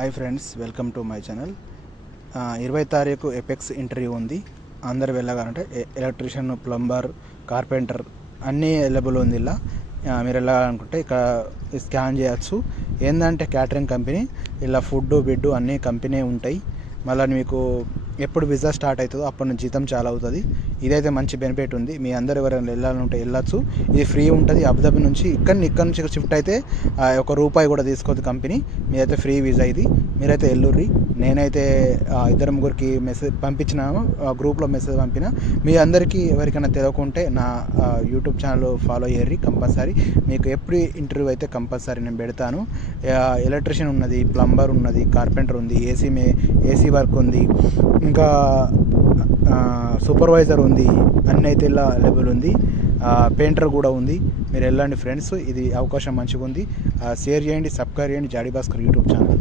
Hi friends, welcome to my channel. 20 తారీఖు apex interview ఉంది. అందరు వెళ్ళగాలంటే ఎలక్ట్రీషియన్, ప్లంబర్, కార్పెంటర్ అన్నీ అవైలబుల్ ఉంది. ఇలా మీరు వెళ్ళాలనుకుంటే ఇక్కడ స్కాన్ చేయొచ్చు. ఏంటంటే క్యాటరింగ్ కంపెనీ, ఇలా ఫుడ్ బిడ్డు అన్నీ కంపెనీ ఉంటాయి. మళ్ళీ మీకు ఎప్పుడు వీసా స్టార్ట్ అవుతుందో అప్పటి నుంచి జీతం చాలా అవుతుంది. ఇదైతే మంచి బెనిఫిట్ ఉంది. మీ అందరు ఎవరైనా వెళ్ళాలంటే వెళ్ళొచ్చు. ఇది ఫ్రీ ఉంటుంది. అబుదాబి నుంచి ఇక్కడ నుంచి షిఫ్ట్ అయితే ₹1 కూడా తీసుకోవద్దు కంపెనీ. మీరైతే ఫ్రీ వీసా ఇది. మీరైతే వెళ్ళుర్రి. నేనైతే 2-3 మెసేజ్ పంపించినాను, గ్రూప్లో మెసేజ్ పంపిన. మీ అందరికీ ఎవరికైనా తెలియకుంటే నా యూట్యూబ్ ఛానల్ ఫాలో అయ్యారు కంపల్సరీ. మీకు ఎప్పుడు ఇంటర్వ్యూ అయితే కంపల్సరీ నేను పెడతాను. ఎలక్ట్రీషియన్ ఉన్నది, ప్లంబర్ ఉన్నది, కార్పెంటర్ ఉంది, ఏసీ వర్క్ ఉంది, ఇంకా సూపర్వైజర్ ఉంది. అన్నీ అయితే ఇలా అవైలబుల్ ఉంది. పెయింటర్ కూడా ఉంది. మీరు వెళ్ళండి ఫ్రెండ్స్. ఇది అవకాశం మంచిగా ఉంది. షేర్ చేయండి, సబ్స్క్రైబ్ చేయండి జాడీ భాస్కర్ యూట్యూబ్ ఛానల్.